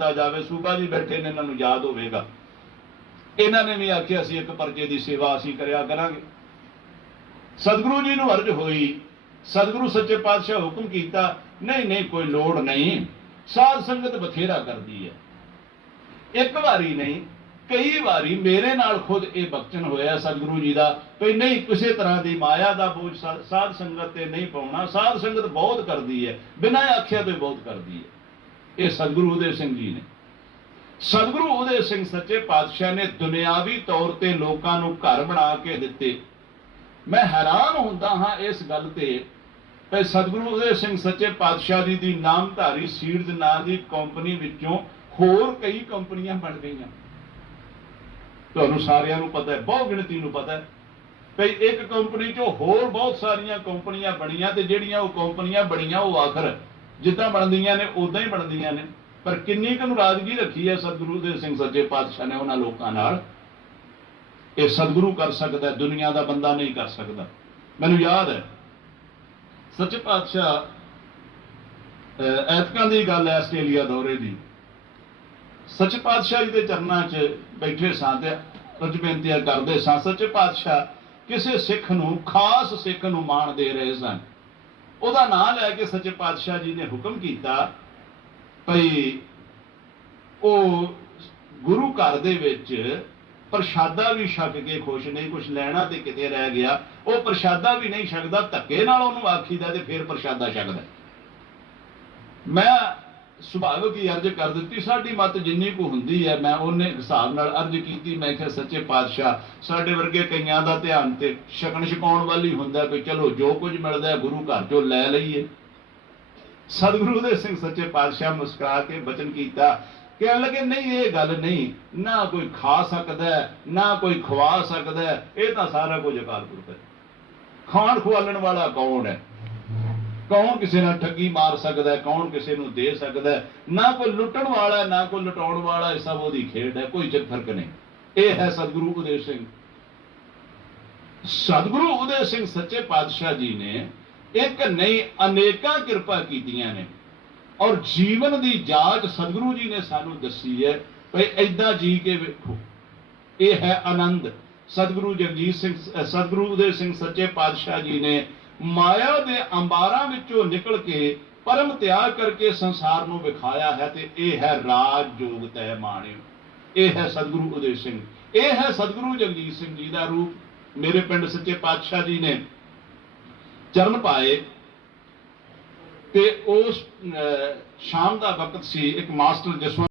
ਕੀਤਾ ਜਾਵੇ, ਸੂਬਾ ਜੀ ਬੈਠੇ ਨੇ, ਇਹਨਾਂ ਨੂੰ ਯਾਦ ਹੋਵੇਗਾ। ਇਹਨਾਂ ਨੇ ਵੀ ਆਖਿਆ ਸੀ, ਇੱਕ ਪਰਚੇ ਦੀ ਸੇਵਾ ਅਸੀਂ ਕਰਿਆ ਕਰਾਂਗੇ। ਸਤਿਗੁਰੂ ਜੀ ਨੂੰ ਅਰਜ਼ ਹੋਈ, ਸਤਿਗੁਰੂ ਸੱਚੇ ਪਾਤਸ਼ਾਹ ਹੁਕਮ ਕੀਤਾ, ਨਹੀਂ ਨਹੀਂ, ਕੋਈ ਲੋੜ ਨਹੀਂ। ਸਾਧ ਸੰਗਤ ਬਥੇਰਾ ਕਰਦੀ ਹੈ। ਇੱਕ ਵਾਰੀ ਨਹੀਂ, ਕਈ ਵਾਰੀ ਮੇਰੇ ਨਾਲ ਖੁਦ ਇਹ ਬਖਸ਼ਣ ਹੋਇਆ ਸਤਿਗੁਰੂ ਜੀ ਦਾ, ਵੀ ਨਹੀਂ, ਕਿਸੇ ਤਰ੍ਹਾਂ ਦੀ ਮਾਇਆ ਦਾ ਬੋਝ ਸਾਧ ਸੰਗਤ ਤੇ ਨਹੀਂ ਪਾਉਣਾ। ਸਾਧ ਸੰਗਤ ਬਹੁਤ ਕਰਦੀ ਹੈ। ਬਿਨਾਂ ਆਖਿਆ ਤੋਂ ਬਹੁਤ ਕਰਦੀ ਹੈ। ਇਹ ਸਤਿਗੁਰੂ ਉਦੇ ਸਿੰਘ ਜੀ ਨੇ। ਸਤਿਗੁਰੂ ਉਦੇ ਸਿੰਘ ਸੱਚੇ ਪਾਤਸ਼ਾਹ ਨੇ ਦੁਨਿਆਵੀ ਤੌਰ ਤੇ ਲੋਕਾਂ ਨੂੰ ਘਰ ਬਣਾ ਕੇ ਦਿੱਤੇ। ਮੈਂ ਹੈਰਾਨ ਹੁੰਦਾ ਹਾਂ ਇਸ ਗੱਲ ਤੇ ਕਿ ਸਤਿਗੁਰੂ ਉਦੇ ਸਿੰਘ ਸੱਚੇ ਪਾਤਸ਼ਾਹ ਜੀ ਦੀ ਨਾਮਧਾਰੀ ਸੀਡਜ਼ ਨਾਂ ਦੀ ਕੰਪਨੀ ਵਿੱਚੋਂ ਹੋਰ ਕਈ ਕੰਪਨੀਆਂ ਬਣ ਗਈਆਂ। ਤੁਹਾਨੂੰ ਸਾਰਿਆਂ ਨੂੰ ਪਤਾ ਹੈ ਬਹੁ ਗਿਣਤੀ ਨੂੰ ਪਤਾ ਹੈ ਕਿ ਇੱਕ ਕੰਪਨੀ ਚੋਂ ਹੋਰ ਬਹੁਤ ਸਾਰੀਆਂ ਕੰਪਨੀਆਂ ਬਣੀਆਂ ਤੇ ਜਿਹੜੀਆਂ ਉਹ ਕੰਪਨੀਆਂ ਬਣੀਆਂ ਉਹ ਆਖਰ ਜਿੱਦਾਂ ਬਣਦੀਆਂ ਨੇ ਉਦਾਂ ਹੀ ਬਣਦੀਆਂ ਨੇ। ਪਰ ਕਿੰਨੀ ਕੁ ਨਾਰਾਜ਼ਗੀ ਰੱਖੀ ਹੈ ਸਤਿਗੁਰੂ ਦੇ ਸਿੰਘ ਸੱਚੇ ਪਾਤਸ਼ਾਹ ਨੇ ਉਹਨਾਂ ਲੋਕਾਂ ਨਾਲ। ਇਹ ਸਤਿਗੁਰੂ ਕਰ ਸਕਦਾ ਹੈ, ਦੁਨੀਆ ਦਾ ਬੰਦਾ ਨਹੀਂ ਕਰ ਸਕਦਾ। ਮੈਨੂੰ ਯਾਦ ਹੈ ਸੱਚੇ ਪਾਤਸ਼ਾਹ ਐਤਕਾਂ ਦੀ ਗੱਲ ਹੈ ਆਸਟ੍ਰੇਲੀਆ ਦੌਰੇ ਦੀ। ਸੱਚੇ ਪਾਤਸ਼ਾਹ ਜੀ ਦੇ ਚਰਨਾਂ 'ਚ ਬੈਠੇ ਸਾਂ ਤੇ ਕੁਝ ਬੇਨਤੀਆਂ ਕਰਦੇ ਸਾਂ। ਸੱਚੇ ਪਾਤਸ਼ਾਹ ਕਿਸੇ ਸਿੱਖ ਨੂੰ ਖਾਸ ਸਿੱਖ ਨੂੰ ਮਾਣ ਦੇ ਰਹੇ ਸਨ। ਉਹਦਾ ਨਾਂ ਲੈ ਕੇ ਸੱਚੇ ਪਾਤਸ਼ਾਹ ਜੀ ਨੇ ਹੁਕਮ ਕੀਤਾ ਭਈ ਉਹ ਗੁਰੂ ਘਰ ਦੇ ਵਿੱਚ ਪ੍ਰਸ਼ਾਦਾ ਵੀ ਛਕ ਕੇ ਖੁਸ਼ ਨਹੀਂ ਕੁਝ ਲੈਣਾ ਤੇ ਕਿਤੇ ਰਹਿ ਗਿਆ। ਉਹ ਪ੍ਰਸ਼ਾਦਾ ਵੀ ਨਹੀਂ ਛਕਦਾ, ਧੱਕੇ ਨਾਲ ਉਹਨੂੰ ਆਖੀਦਾ ਤੇ ਫਿਰ ਪ੍ਰਸ਼ਾਦਾ ਛਕਦਾ। ਮੈਂ ਸੁਭਾਵਿਕ ਹੀ ਅਰਜ਼ ਕਰ ਦਿੱਤੀ, ਸਾਡੀ ਮਤ ਜਿੰਨੀ ਕੁ ਹੁੰਦੀ ਹੈ, ਮੈਂ ਉਹਨੇ ਹਿਸਾਬ ਨਾਲ ਅਰਜ਼ ਕੀਤੀ, ਮੈਂ ਕਿਹਾ ਸੱਚੇ ਪਾਤਸ਼ਾਹ, ਸਾਡੇ ਵਰਗੇ ਕਈਆਂ ਦਾ ਧਿਆਨ ਤੇ ਸ਼ਕਣ ਛਕਾਉਣ ਵਾਲੀ ਹੁੰਦਾ ਕਿ ਚਲੋ ਜੋ ਕੁਝ ਮਿਲਦਾ ਗੁਰੂ ਘਰ ਚੋਂ ਲੈ ਲਈਏ। ਸਤਿਗੁਰੂ ਦੇ ਸਿੰਘ ਸੱਚੇ ਪਾਤਸ਼ਾਹ ਮੁਸਕਰਾ ਕੇ ਬਚਨ ਕੀਤਾ, ਕਹਿਣ ਲੱਗੇ, ਨਹੀਂ, ਇਹ ਗੱਲ ਨਹੀਂ, ਨਾ ਕੋਈ ਖਾ ਸਕਦਾ ਨਾ ਕੋਈ ਖਵਾ ਸਕਦਾ ਇਹ ਤਾਂ ਸਾਰਾ ਕੁਝ ਅਕਾਲ ਪੁਰਖ ਹੈ। ਖਾਣ ਖਵਾਲਣ ਵਾਲਾ ਕੌਣ ਹੈ? ਕੌਣ ਕਿਸੇ ਨਾਲ ਠੱਗੀ ਮਾਰ ਸਕਦਾ ਹੈ ਕੌਣ ਕਿਸੇ ਨੂੰ ਦੇ ਸਕਦਾ ਹੈ? ਨਾ ਕੋਈ ਲੁੱਟਣ ਵਾਲਾ ਨਾ ਕੋਈ ਲੁਟਾਉਣ ਵਾਲਾ ਹੈ, ਸਭ ਉਹਦੀ ਖੇਡ ਹੈ ਕੋਈ ਚ ਫ਼ਰਕ ਨਹੀਂ। ਇਹ ਹੈ ਸਤਿਗੁਰੂ ਉਦੇ ਸਿੰਘ। ਸਤਿਗੁਰੂ ਉਦੇ ਸਿੰਘ ਸੱਚੇ ਪਾਤਸ਼ਾਹ ਜੀ ਨੇ ਇੱਕ ਨਹੀਂ ਅਨੇਕਾਂ ਕਿਰਪਾ ਕੀਤੀਆਂ ਨੇ। ਔਰ ਜੀਵਨ ਦੀ ਜਾਂਚ ਸਤਿਗੁਰੂ ਜੀ ਨੇ ਸਾਨੂੰ ਦੱਸੀ ਹੈ ਭਈ ਐਦਾਂ ਜੀ ਕੇ ਵੇਖੋ। ਇਹ ਹੈ ਆਨੰਦ। ਸਤਿਗੁਰੂ ਜਗਜੀਤ ਸਿੰਘ ਸਤਿਗੁਰੂ ਉਦੇ ਸਿੰਘ ਸੱਚੇ ਪਾਤਸ਼ਾਹ ਜੀ ਨੇ ਮਾਇਆ ਦੇ ਅੰਬਾਰਾਂ ਵਿੱਚੋਂ ਨਿਕਲ ਕੇ ਪਰਮ ਤਿਆਗ ਕਰਕੇ ਸੰਸਾਰ ਨੂੰ ਵਿਖਾਇਆ ਹੈ ਤੇ ਇਹ ਹੈ ਰਾਜ ਜੋਗ ਤੈ ਮਾਣਿਓ। ਇਹ ਹੈ ਸਤਿਗੁਰੂ ਉਦੇ ਸਿੰਘ। ਇਹ ਹੈ ਸਤਿਗੁਰੂ ਜਗਜੀਤ ਸਿੰਘ ਜੀ ਦਾ ਰੂਪ। ਮੇਰੇ ਪਿੰਡ ਸੱਚੇ ਪਾਤਸ਼ਾਹ ਜੀ ਨੇ ਚਰਨ ਪਾਏ ਤੇ ਉਸ ਅਹ, ਸ਼ਾਮ ਦਾ ਵਕਤ ਸੀ ਇੱਕ ਮਾਸਟਰ ਜਸਵੰਤ